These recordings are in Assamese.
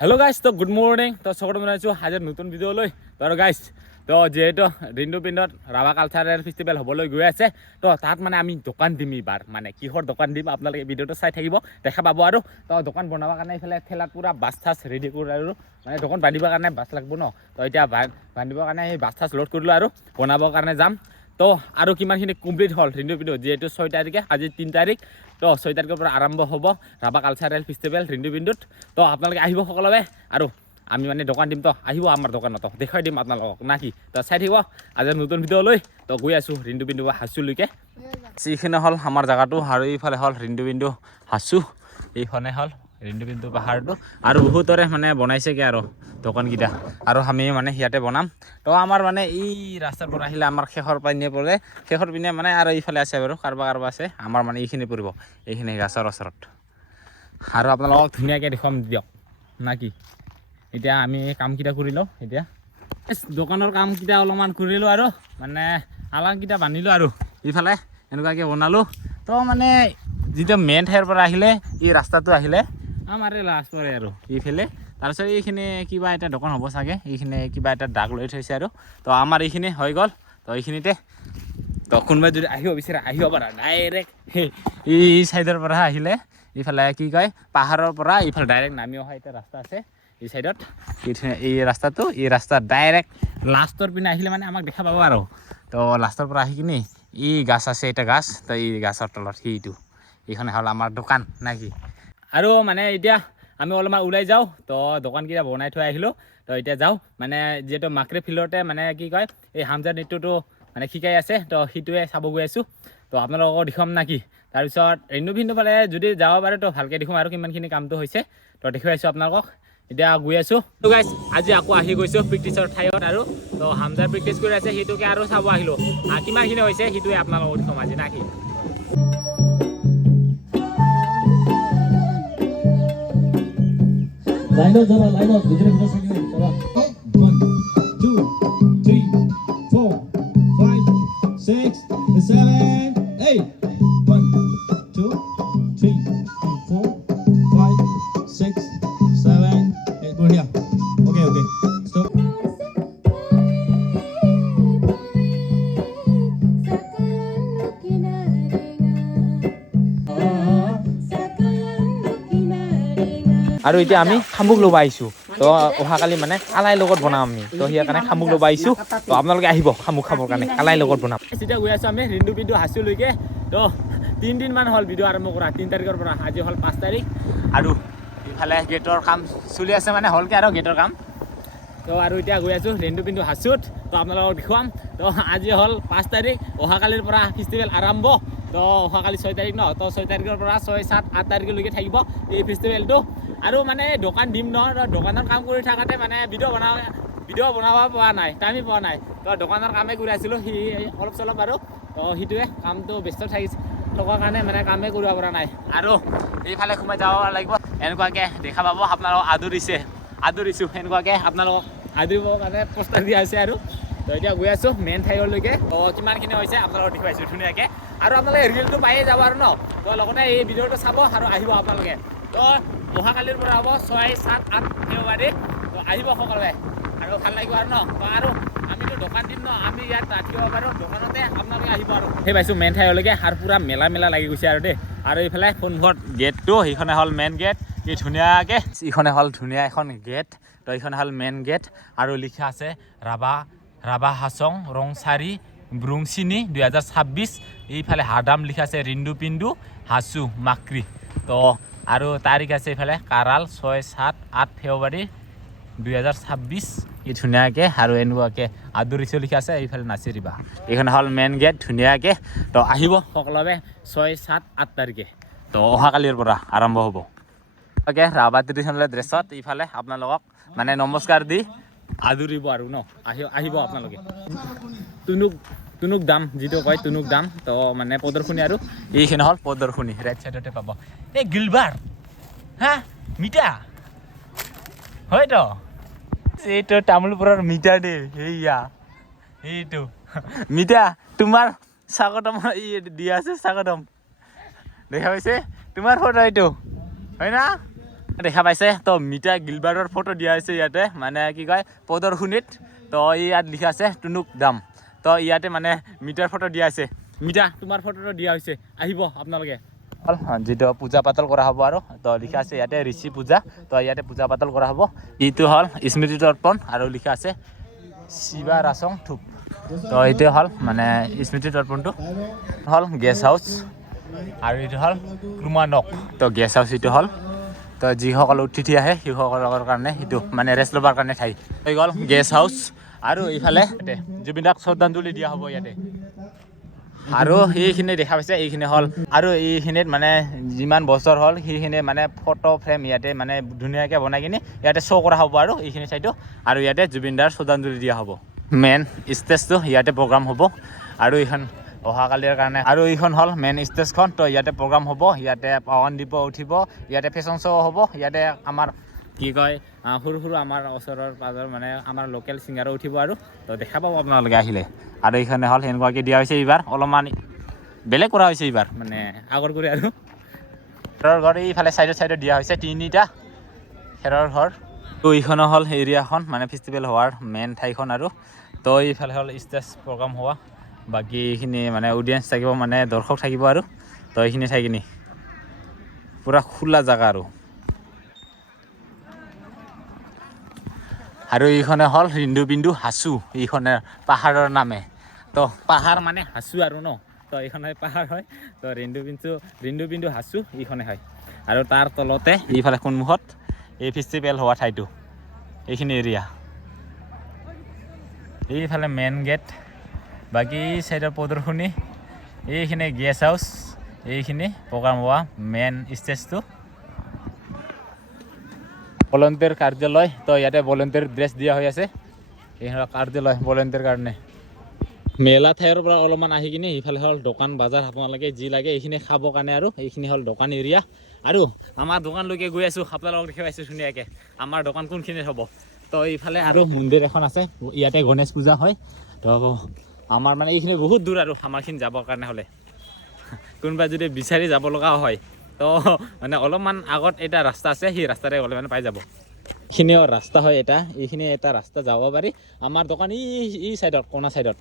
हेलो गाइस तो गुड मर्निंग तो सकते बनाइছোঁ আজি নতুন ভিডিঅ' লৈ তো গাইস তো যেহেতু ৰিণ্টু পিণ্ডত ৰাভা কালচাৰেল ফেষ্টিভেল হ'বলৈ গৈ আছে তো তাত মানে আমি দোকান দিম এইবাৰ মানে কিহৰ দোকান দিম আপোনালোকে ভিডিঅ'টো চাই থাকিব দেখা পাব আৰু তো দোকান বনাবৰ কাৰণে এইফালে ঠেলাত পুৰা বাছ ঠাছ ৰেডি কৰোঁ আৰু মানে দোকান বান্ধিবৰ কাৰণে বাছ লাগিব ন তো এতিয়া বান্ধিবৰ কাৰণে এই বাছ ঠাছ লোড কৰিলোঁ আৰু বনাবৰ কাৰণে যাম তো আৰু কিমানখিনি কমপ্লিট হ'ল ৰিণ্টু পিণ্ড যেহেতু 6 তাৰিখে আজি 3 তাৰিখ তো 6 তাৰিখৰ পৰা আৰম্ভ হ'ব ৰাভা কালচাৰেল ফেষ্টিভেল ৰিণ্টু পিণ্ডত তো আপোনালোকে আহিব সকলোৱে আৰু আমি মানে দোকান দিম তো আহিব আমাৰ দোকানত দেখাই দিম আপোনালোকক নাকি তো চাই থাকিব আজি নতুন ভিডিঅ' লৈ তো গৈ আছোঁ ৰিণ্টু পিণ্ডু হাঁচুলৈকে এইখিনি হ'ল আমাৰ জেগাটো আৰু এইফালে হ'ল ৰিণ্টু পিণ্ডু হাঁচু এইখনে হ'ল ৰিণ্টু পিণ্ডু পাহাৰটো আৰু বহুতৰে মানে বনাইছেগৈ আৰু দোকানকেইটা আৰু আমি মানে ইয়াতে বনাম তো আমাৰ মানে এই ৰাস্তাৰ পৰা আহিলে আমাৰ শেষৰ পিনে পৰে শেষৰ পিনে মানে আৰু এইফালে আছে বাৰু কাৰোবাৰ আছে আমাৰ মানে এইখিনি পৰিব এইখিনি গাছৰ ওচৰত আৰু আপোনালোকক ধুনীয়াকৈ দেখুৱাম দিয়ক নাকি এতিয়া আমি কামকেইটা কৰি লওঁ এতিয়া দোকানৰ কামকেইটা অলপমান কৰিলোঁ আৰু মানে আলাংকেইটা বান্ধিলোঁ আৰু এইফালে এনেকুৱাকৈ বনালোঁ তো মানে যিটো মেইন ঠাইৰ পৰা আহিলে এই ৰাস্তাটো আহিলে আমাৰ লাষ্ট পৰে আৰু এইফালে তাৰপিছত এইখিনি কিবা এটা দোকান হ'ব চাগে এইখিনি কিবা এটা দাগ লৈ থৈছে আৰু তো আমাৰ এইখিনি হৈ গ'ল তো এইখিনিতে তো কোনোবাই যদি আহিব বিচাৰে আহিব পাৰা ডাইৰেক্ট এই চাইডৰ পৰা আহিলে এইফালে কি কয় পাহাৰৰ পৰা এইফালে ডাইৰেক্ট নামি অহা এটা ৰাস্তা আছে এই সাইডত এই ৰাস্তাটো এই ৰাস্তা ডাইৰেক্ট লাষ্টৰ পিনে আহিলে মানে আমাক দেখা পাব আৰু তো লাষ্টৰ পৰা আহি কিনি এই গাছ আছে এটা গাছ তো এই গাছৰ তলত সেইটো এইখনে হ'ল আমাৰ দোকান নাকি আৰু মানে এতিয়া আমি অলপমান ওলাই যাওঁ তো দোকানকেইটা বনাই থৈ আহিলোঁ তো এতিয়া যাওঁ মানে যিহেতু মাকৰি ফিল্ডতে মানে কি কয় এই হামজা নৃত্যটো মানে শিকাই আছে তো সেইটোৱে চাব গৈ আছোঁ তো আপোনালোকক দেখুৱাম নাকি তাৰপিছত ৰিণ্টু পিণ্ডু ফালে যদি যাব পাৰে তো ভালকৈ দেখুৱাম আৰু কিমানখিনি কামটো হৈছে তো দেখুৱাইছোঁ আপোনালোকক এতিয়া গৈ আছোঁ তো গাইছ আজি আকৌ আহি গৈছোঁ প্ৰেক্টিছৰ ঠাইত আৰু তো হামজাৰ প্ৰেক্টিছ কৰি আছে সেইটোকে আৰু চাব আহিলোঁ কিমানখিনি হৈছে সেইটোৱে আপোনালোকক দেখুৱাম আজি নাকি লাইনত যাবা লাইনত ভিতরে ভিতরে সেকেন্ড যাবা 1 2 3 4 5 6 7 8 1 2 3 4 5 6 7 8 बढ़िया ओके ओके स्टॉप আৰু এতিয়া আমি খামুক ল'ব আহিছোঁ তো অহাকালি মানে কালাই লগত বনাম আমি তো সিয়াৰ কাৰণে খামুক ল'ব আহিছোঁ তো আপোনালোকে আহিব খামুক খাবৰ কাৰণে কালাই লগত বনাম এতিয়া গৈ আছোঁ আমি ৰিণ্টু পিণ্ডু হাঁচুলৈকে তো 3 দিনমান হ'ল ভিডিঅ' আৰম্ভ কৰা 3 তাৰিখৰ পৰা আজি হ'ল 5 তাৰিখ আৰু ইফালে গেটৰ কাম চলি আছে মানে হ'লকৈ আৰু গেটৰ কাম তো আৰু এতিয়া গৈ আছোঁ ৰিণ্টু পিণ্ডু হাঁচুত তো আপোনালোকক দেখুৱাম তো আজি হ'ল 5 তাৰিখ অহাকালিৰ পৰা ফেষ্টিভেল আৰম্ভ তো অহাকালি 6 তাৰিখ ন তো 6 তাৰিখৰ পৰা 6 7 8 তাৰিখলৈকে থাকিব এই ফেষ্টিভেলটো আৰু মানে দোকান দিম ন দোকানৰ কাম কৰি থাকোঁতে মানে ভিডিঅ' বনাব পৰা নাই টাইমেই পোৱা নাই তো দোকানৰ কামেই কৰি আছিলোঁ সি অলপ চলপ আৰু তো সেইটোৱে কামটো ব্যস্ত থকাৰ কাৰণে মানে কামেই কৰিব পৰা নাই আৰু এইফালে সোমাই যাব লাগিব এনেকুৱাকৈ দেখা পাব আপোনালোকক আদৰিছোঁ এনেকুৱাকৈ আপোনালোকক আদৰিবৰ কাৰণে পোষ্টাৰ দিয়া হৈছে আৰু তো এতিয়া গৈ আছোঁ মেইন ঠাইলৈকে তো কিমানখিনি হৈছে আপোনালোকক দেখুৱাইছোঁ ধুনীয়াকৈ আৰু আপোনালোকে ৰিলটো পায়ে যাব আৰু ন তো লগতে এই ভিডিঅ'টো চাব আৰু আহিব আপোনালোকে তো অহাকালিৰ পৰা হ'ব 6 7 8 ফেব্ৰুৱাৰী তো আহিব সকলোৱে আৰু ভাল লাগিব আৰু ন তো আৰু আমিতো দোকান দিম ন আমি ইয়াত ৰাখিব পাৰোঁ দোকানতে আপোনালোকে আহিব আৰু সেই পাইছোঁ মেইন ঠাইলৈকে আৰু পূৰা মেলা লাগি গৈছে আৰু দেই আৰু এইফালে সন্মুখত গেটটো সেইখনে হ'ল মেইন গেট এই ধুনীয়াকৈ এইখনে হ'ল ধুনীয়া এখন গেট তো এইখনে হ'ল মেইন গেট আৰু লিখা আছে ৰাভা হাছং ৰংচাৰি ব্ৰুংচিনি 2026 এইফালে হাদাম লিখা আছে ৰিণ্টু পিণ্ডু হাঁচু মাকৰি তো আৰু তাৰিখ আছে এইফালে কাৰাল 6 7 8 ফেব্ৰুৱাৰী 2026 এই ধুনীয়াকৈ আৰু এনেকুৱাকৈ আদৰিছোঁ লিখা আছে এইফালে নাচিৰিবা এইখন হ'ল মেইন গেট ধুনীয়াকৈ তো আহিব সকলোৱে 6 7 8 তাৰিখে তো অহাকালিৰ পৰা আৰম্ভ হ'ব অ'কে ৰাভা ট্ৰেডিশ্যনেল ড্ৰেছত এইফালে আপোনালোকক মানে নমস্কাৰ দি আদৰিব আৰু ন আহিব আপোনালোকে তুনুক দাম যিটো কয় তুনুক দাম তো মানে প্ৰদৰ্শনী আৰু এইখিনি হ'ল প্ৰদৰ্শনী ৰাইট চাইডতে পাব এই গিলবাৰ হা মিঠা হয়তো এইটো তামোলপুৰৰ মিঠা দে সেয়া এইটো মিঠা তোমাৰ স্বাগতম দিয়া আছে স্বাগতম দেখা পাইছে তোমাৰ ফটো এইটো হয় না দেখা পাইছে তো মিতা গিলবাৰ্টৰ ফটো দিয়া হৈছে ইয়াতে মানে কি কয় প্ৰদৰ্শনীত তো ইয়াত লিখা আছে টুনুক দাম তো ইয়াতে মানে মিটাৰ ফটো দিয়া আছে মিতা তোমাৰ ফটোটো দিয়া হৈছে আহিব আপোনালোকে যেটো পূজা পাতল কৰা হ'ব আৰু তো লিখা আছে ইয়াতে ঋষি পূজা তো ইয়াতে পূজা পাতল কৰা হ'ব এইটো হ'ল স্মৃতি তৰ্পণ আৰু লিখা আছে শিৱা ৰাচং থুপ তো এইটো হ'ল মানে স্মৃতি তৰ্পণটো হ'ল গেষ্ট হাউচ আৰু এইটো হ'ল ক্ৰুমানক তো গেষ্ট হাউচ এইটো হ'ল তো যিসকল অতিথি আহে সেইসকলৰ কাৰণে সেইটো মানে ৰেষ্ট ল'বৰ কাৰণে ঠাই হৈ গ'ল গেষ্ট হাউচ আৰু এইফালে জুবিন দাক শ্ৰদ্ধাঞ্জলি দিয়া হ'ব ইয়াতে আৰু এইখিনি দেখা পাইছে এইখিনি হ'ল আৰু এইখিনিত মানে যিমান বছৰ হ'ল সেইখিনি মানে ফটো ফ্ৰেম ইয়াতে মানে ধুনীয়াকৈ বনাই কিনে ইয়াতে শ্ব' কৰা হ'ব আৰু এইখিনি চাইডো আৰু ইয়াতে জুবিন দাৰ শ্ৰদ্ধাঞ্জলি দিয়া হ'ব মেইন ষ্টেজটো ইয়াতে প্ৰগ্ৰাম হ'ব আৰু এইখন অহাকালিৰ কাৰণে আৰু এইখন হ'ল মেইন ষ্টেজখন তো ইয়াতে প্ৰগ্ৰাম হ'ব ইয়াতে পাৱন দ্বীপ উঠিব ইয়াতে ফেশ্বন শ্ব' হ'ব ইয়াতে আমাৰ কি কয় সৰু সৰু আমাৰ ওচৰৰ পাজৰ মানে আমাৰ লোকেল ছিংগাৰো উঠিব আৰু তো দেখা পাব আপোনালোকে আহিলে আৰু এইখানে হ'ল সেনেকুৱাকৈ দিয়া হৈছে এইবাৰ অলপমান বেলেগ কৰা হৈছে এইবাৰ মানে আগৰ কৰি আৰু খেৰৰ ঘৰ এইফালে চাইডত দিয়া হৈছে তিনিটা খেৰৰ ঘৰ তো এইখন হ'ল এৰিয়াখন মানে ফেষ্টিভেল হোৱাৰ মেইন ঠাইখন আৰু তো এইফালে হ'ল ষ্টেজ প্ৰগ্ৰাম হোৱা বাকী এইখিনি মানে অডিয়েঞ্চ থাকিব মানে দৰ্শক থাকিব আৰু তো এইখিনি ঠাইখিনি পূৰা খোলা জেগা আৰু এইখনে হ'ল ৰিন্দু বিন্দু হাচু এইখনে পাহাৰৰ নামে তো পাহাৰ মানে হাচু আৰু ন তো এইখনে পাহাৰ হয় তো ৰিন্দু বিন্দু হাচু এইখনে হয় আৰু তাৰ তলতে এইফালে সন্মুখত এই ফেষ্টিভেল হোৱা ঠাইটো এইখিনি এৰিয়া এইফালে মেইন গেট বাকী চাইডৰ প্ৰদৰ্শনী এইখিনি গেষ্ট হাউচ এইখিনি প্ৰগ্ৰাম হোৱা মেইন ষ্টেজটো ভলণ্টিয়াৰ কাৰ্যালয় তো ইয়াতে ভলণ্টিয়াৰ ড্ৰেছ দিয়া হৈ আছে এই কাৰ্যালয় ভলণ্টিয়াৰ কাৰণে মেলা ঠাইৰ পৰা অলপমান আহি কিনে এইফালে হ'ল দোকান বজাৰ আপোনালোকে যি লাগে এইখিনি খাবৰ কাৰণে আৰু এইখিনি হ'ল দোকান এৰিয়া আৰু আমাৰ দোকানলৈকে গৈ আছোঁ আপোনালোকক দেখি পাইছোঁ ধুনীয়াকৈ আমাৰ দোকান কোনখিনিত হ'ব তো এইফালে আৰু মন্দিৰ এখন আছে ইয়াতে গণেশ পূজা হয় তো আমাৰ মানে এইখিনি বহুত দূৰ আৰু আমাৰখিনি যাবৰ কাৰণে হ'লে কোনোবা যদি বিচাৰি যাব লগা হয় তো মানে অলপমান আগত এটা ৰাস্তা আছে সেই ৰাস্তাৰে গ'লে মানে পাই যাব এইখিনিও ৰাস্তা হয় এইখিনি এটা ৰাস্তা যাব পাৰি আমাৰ দোকান এই চাইডত কোনা চাইডত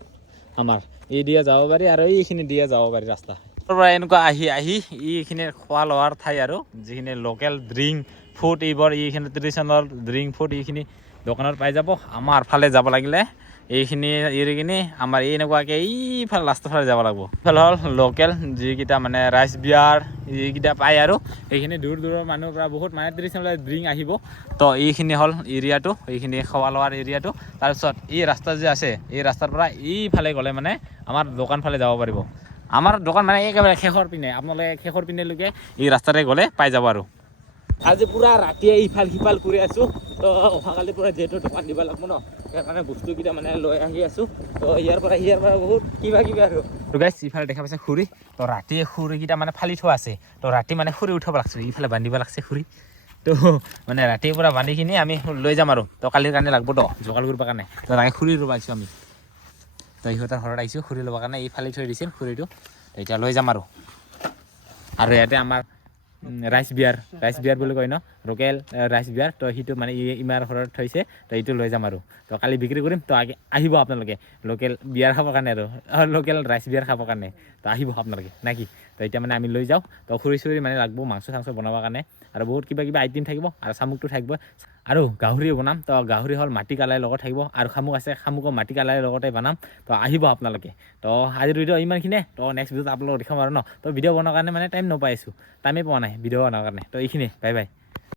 আমাৰ এই দিয়ে যাব পাৰি আৰু এইখিনি দিয়ে যাব পাৰি ৰাস্তা পৰা এনেকুৱা আহি এইখিনি খোৱা লোৱাৰ ঠাই আৰু যিখিনি লোকেল ড্ৰিংক ফুড এইবোৰ এইখিনি ট্ৰেডিশ্যনেল ড্ৰিংক ফুড এইখিনি দোকানত পাই যাব আমাৰ ফালে যাব লাগিলে এইখিনি এৰি কিনে আমাৰ এনেকুৱাকৈ এইফালে লাষ্টৰ ফালে যাব লাগিব এইফালে হ'ল লোকেল যিকেইটা মানে ৰাইচ বিয়াৰ এইকেইটা পায় আৰু এইখিনি দূৰ দূৰৰ মানুহৰ পৰা বহুত মানে ট্ৰেডিশ্যনেল ড্ৰিংক আহিব তো এইখিনি হ'ল এৰিয়াটো এইখিনি খোৱা লোৱাৰ এৰিয়াটো তাৰপিছত এই ৰাস্তা যে আছে এই ৰাস্তাৰ পৰা এইফালে গ'লে মানে আমাৰ দোকান ফালে যাব পাৰিব আমাৰ দোকান মানে একেবাৰে শেষৰ পিনে আপোনালোকে শেষৰ পিনেলৈকে এই ৰাস্তাৰে গ'লে পাই যাব আৰু আজি পুৰা ৰাতিয়ে ইফাল সিফাল কৰি আছোঁ তো অহাকালিৰ পৰা যিহেতু দোকান দিব লাগিব ন সেইকাৰণে বস্তুকেইটা মানে লৈ আহি আছোঁ তো ইয়াৰ পৰা বহুত কিবা আৰু তো গাইছ ইফালে দেখা পাইছে খুৰী তো ৰাতিয়ে খুৰীকেইটা মানে ফালি থোৱা আছে তো ৰাতি মানে খুৰী উঠাব লাগছে ইফালে বান্ধিব লাগছে খুৰী তো মানে ৰাতিৰ পৰা বান্ধি কিনি আমি লৈ যাম আৰু তো কালিৰ কাৰণে লাগব তো যোগাৰ কৰিবৰ কাৰণে তো তাকে খুৰী ল'ব আহিছোঁ আমি তো ইহঁতৰ ঘৰত আহিছোঁ খুৰী ল'বৰ কাৰণে এই ফালি থৈ দিছিল খুৰীটো এতিয়া লৈ যাম আৰু ইয়াতে আমাৰ ৰাইচ বিয়াৰ বুলি কয় ন লোকেল ৰাইচ বিয়াৰ তো সেইটো মানে ইমাৰ ঘৰত থৈছে তো এইটো লৈ যাম আৰু তো কালি বিক্ৰী কৰিম তো আহিব আপোনালোকে লোকেল বিয়াৰ খাবৰ কাৰণে আৰু লোকেল ৰাইচ বিয়াৰ খাবৰ কাৰণে তো আহিব আপোনালোকে নাকি তো এতিয়া মানে আমি লৈ যাওঁ তো খুৰী চুৰি মানে লাগব মাংস চাংস বনাবৰ কাৰণে আৰু বহুত কিবা আইটেম থাকিব আৰু শামুকটো থাকিব আৰু গাহৰি বনাম তো গাহৰি হ'ল মাটি কালাই লগত থাকিব আৰু শামুক আছে শামুকো মাটি কালাইৰ লগতে বনাম তো আহিব আপোনালোকে তো আজিৰ ভিডিঅ' ইমানখিনিয়ে তো নেক্সট ভিডিঅ'ত আপোনালোকক দেখাম আৰু ন তো ভিডিঅ' বনোৱাৰ কাৰণে মানে টাইম নাপাইছোঁ টাইমেই পোৱা নাই ভিডিঅ' বনোৱাৰ কাৰণে তো এইখিনিয়ে বাই বাই